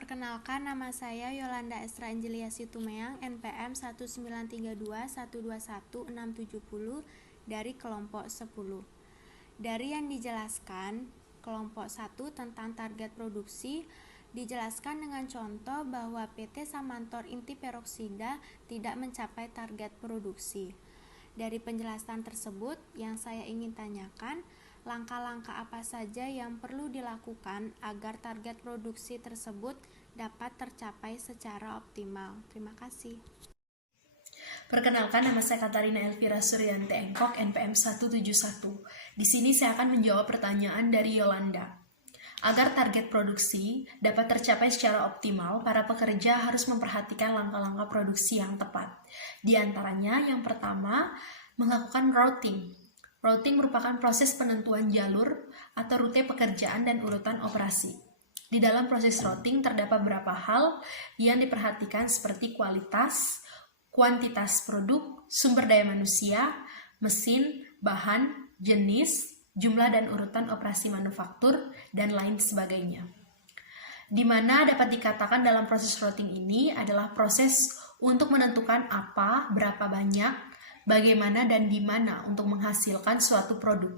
Perkenalkan, nama saya Yolanda Estra Angelia Situmeang, NPM 19321211670 dari kelompok 10. Dari yang dijelaskan, kelompok 1 tentang target produksi dijelaskan dengan contoh bahwa PT Samantor Inti Peroksida tidak mencapai target produksi. Dari penjelasan tersebut, yang saya ingin tanyakan, langkah-langkah apa saja yang perlu dilakukan agar target produksi tersebut dapat tercapai secara optimal? Terima kasih. Perkenalkan, nama saya Katarina Elvira Suryanti Engkok, NPM 171. Di sini saya akan menjawab pertanyaan dari Yolanda. Agar target produksi dapat tercapai secara optimal, para pekerja harus memperhatikan langkah-langkah produksi yang tepat. Di antaranya, yang pertama, melakukan routing. Routing merupakan proses penentuan jalur atau rute pekerjaan dan urutan operasi. Di dalam proses routing terdapat beberapa hal yang diperhatikan seperti kualitas, kuantitas produk, sumber daya manusia, mesin, bahan, jenis, jumlah dan urutan operasi manufaktur, dan lain sebagainya. Di mana dapat dikatakan dalam proses routing ini adalah proses untuk menentukan apa, berapa banyak, bagaimana, dan di mana untuk menghasilkan suatu produk.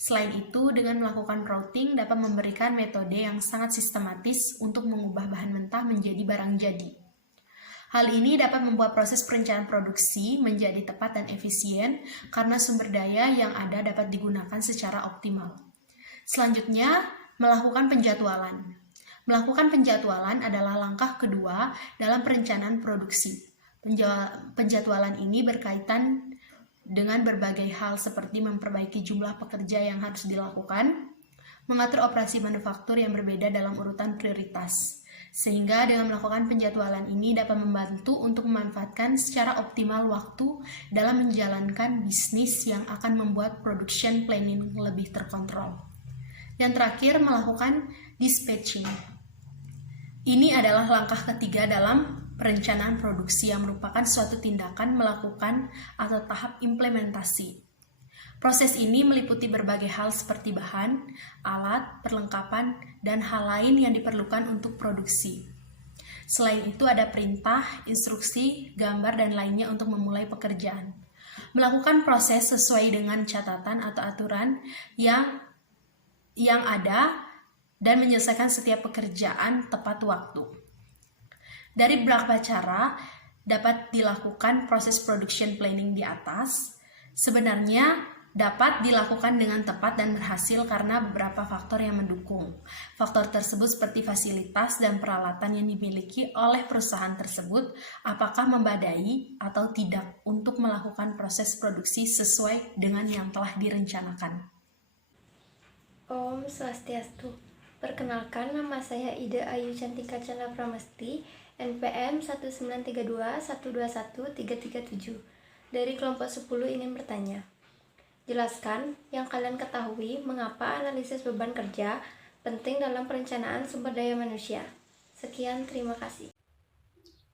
Selain itu, dengan melakukan routing dapat memberikan metode yang sangat sistematis untuk mengubah bahan mentah menjadi barang jadi. Hal ini dapat membuat proses perencanaan produksi menjadi tepat dan efisien karena sumber daya yang ada dapat digunakan secara optimal. Selanjutnya, melakukan penjadwalan. Melakukan penjadwalan adalah langkah kedua dalam perencanaan produksi. Penjadwalan ini berkaitan dengan berbagai hal seperti memperbaiki jumlah pekerja yang harus dilakukan, mengatur operasi manufaktur yang berbeda dalam urutan prioritas. Sehingga dengan melakukan penjadwalan ini dapat membantu untuk memanfaatkan secara optimal waktu dalam menjalankan bisnis yang akan membuat production planning lebih terkontrol. Yang terakhir, melakukan dispatching. Ini adalah langkah ketiga dalam perencanaan produksi yang merupakan suatu tindakan melakukan atau tahap implementasi. Proses ini meliputi berbagai hal seperti bahan, alat, perlengkapan, dan hal lain yang diperlukan untuk produksi. Selain itu ada perintah, instruksi, gambar, dan lainnya untuk memulai pekerjaan. Melakukan proses sesuai dengan catatan atau aturan yang ada dan menyelesaikan setiap pekerjaan tepat waktu. Dari beberapa cara dapat dilakukan proses production planning di atas. Sebenarnya dapat dilakukan dengan tepat dan berhasil karena beberapa faktor yang mendukung. Faktor tersebut seperti fasilitas dan peralatan yang dimiliki oleh perusahaan tersebut, apakah memadai atau tidak untuk melakukan proses produksi sesuai dengan yang telah direncanakan. Om Swastiastu. Perkenalkan, nama saya Ida Ayu Cantika Chandra Pramesti, NPM 19321213337. Dari kelompok 10 ingin bertanya. Jelaskan yang kalian ketahui mengapa analisis beban kerja penting dalam perencanaan sumber daya manusia. Sekian, terima kasih.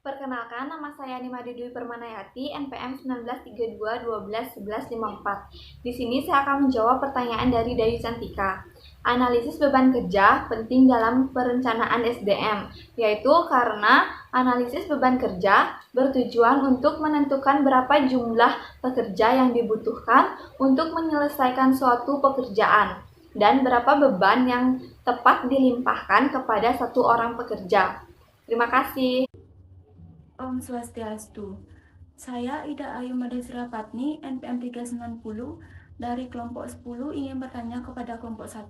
Perkenalkan, nama saya Nimadi Dwi Permanayati, NPM 1932111154. Di sini saya akan menjawab pertanyaan dari Dayu Cantika. Analisis beban kerja penting dalam perencanaan SDM, yaitu karena analisis beban kerja bertujuan untuk menentukan berapa jumlah pekerja yang dibutuhkan untuk menyelesaikan suatu pekerjaan dan berapa beban yang tepat dilimpahkan kepada satu orang pekerja. Terima kasih. Om Swastiastu. Saya Ida Ayu Madesra Patni, NPM 390, dari kelompok 10 ingin bertanya kepada kelompok 1.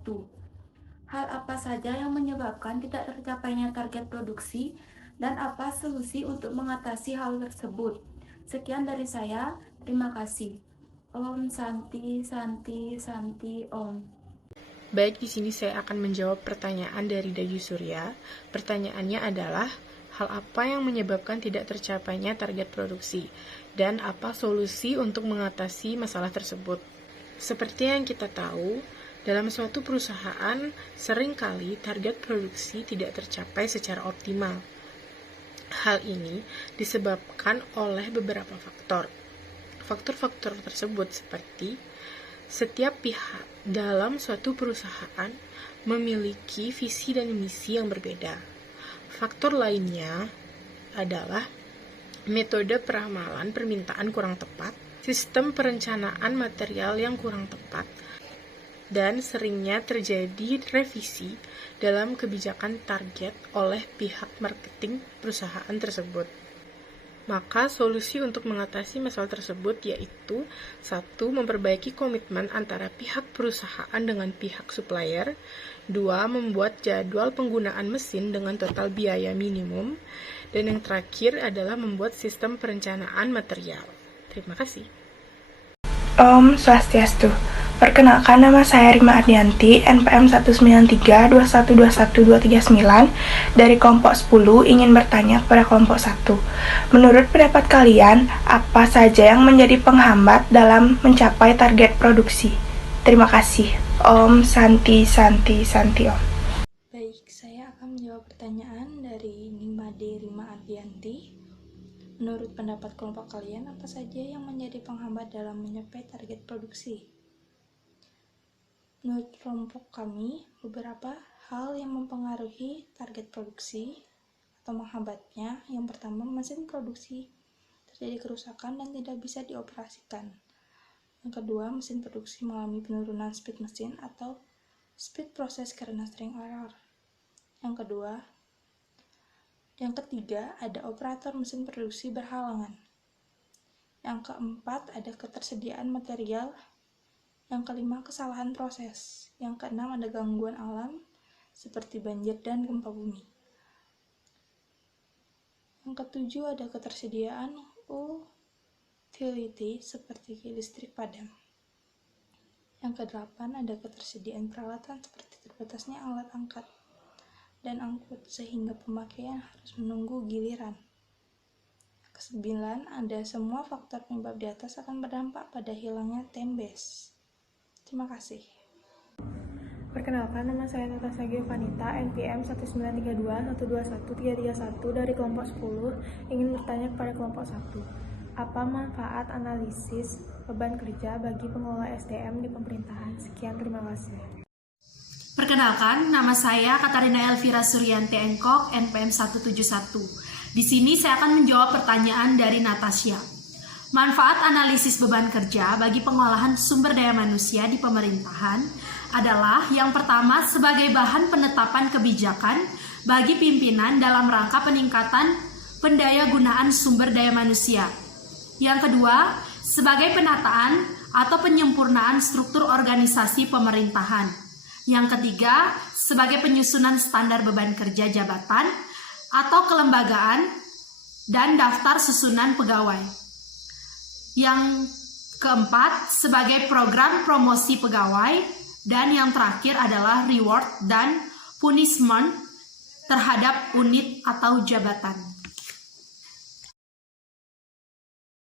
Hal apa saja yang menyebabkan tidak tercapainya target produksi dan apa solusi untuk mengatasi hal tersebut? Sekian dari saya, terima kasih. Om Santi, Santi, Santi, Om. Baik, di sini saya akan menjawab pertanyaan dari Dayu Surya. Pertanyaannya adalah, hal apa yang menyebabkan tidak tercapainya target produksi, dan apa solusi untuk mengatasi masalah tersebut? Seperti yang kita tahu, dalam suatu perusahaan, seringkali target produksi tidak tercapai secara optimal. Hal ini disebabkan oleh beberapa faktor. Faktor-faktor tersebut seperti setiap pihak dalam suatu perusahaan memiliki visi dan misi yang berbeda. Faktor lainnya adalah metode peramalan permintaan kurang tepat, sistem perencanaan material yang kurang tepat, dan seringnya terjadi revisi dalam kebijakan target oleh pihak marketing perusahaan tersebut. Maka solusi untuk mengatasi masalah tersebut yaitu 1. Memperbaiki komitmen antara pihak perusahaan dengan pihak supplier, 2. Membuat jadwal penggunaan mesin dengan total biaya minimum, dan yang terakhir adalah membuat sistem perencanaan material. Terima kasih. Om Swastiastu. Perkenalkan, nama saya Rima Ardianti, NPM 19321212239 dari kelompok 10 ingin bertanya kepada kelompok 1. Menurut pendapat kalian, apa saja yang menjadi penghambat dalam mencapai target produksi? Terima kasih. Om Santi Om. Baik, saya akan menjawab pertanyaan dari Nimade Rima Ardianti. Menurut pendapat kelompok kalian, apa saja yang menjadi penghambat dalam mencapai target produksi? Menurut kelompok kami, beberapa hal yang mempengaruhi target produksi atau menghambatnya. Yang pertama, mesin produksi terjadi kerusakan dan tidak bisa dioperasikan. Yang kedua, mesin produksi mengalami penurunan speed mesin atau speed proses karena sering error. Yang ketiga, ada operator mesin produksi berhalangan. Yang keempat, ada ketersediaan material. Yang kelima, kesalahan proses. Yang keenam, ada gangguan alam seperti banjir dan gempa bumi. Yang ketujuh, ada ketersediaan utility seperti listrik padam. Yang kedelapan, ada ketersediaan peralatan seperti terbatasnya alat angkat dan angkut sehingga pemakaian harus menunggu giliran. Kesembilan, ada semua faktor penyebab di atas akan berdampak pada hilangnya time base. Terima kasih. Perkenalkan, nama saya Natasha Giovanita, NPM 19321213331 dari kelompok 10, ingin bertanya kepada kelompok 1. Apa manfaat analisis beban kerja bagi pengelola SDM di pemerintahan? Sekian, terima kasih. Perkenalkan, nama saya Katarina Elvira Suryanti Engkok, NPM 171. Di sini saya akan menjawab pertanyaan dari Natasha. Manfaat analisis beban kerja bagi pengolahan sumber daya manusia di pemerintahan adalah yang pertama sebagai bahan penetapan kebijakan bagi pimpinan dalam rangka peningkatan pendayagunaan sumber daya manusia. Yang kedua, sebagai penataan atau penyempurnaan struktur organisasi pemerintahan. Yang ketiga, sebagai penyusunan standar beban kerja jabatan atau kelembagaan dan daftar susunan pegawai. Yang keempat, sebagai program promosi pegawai, dan yang terakhir adalah reward dan punishment terhadap unit atau jabatan.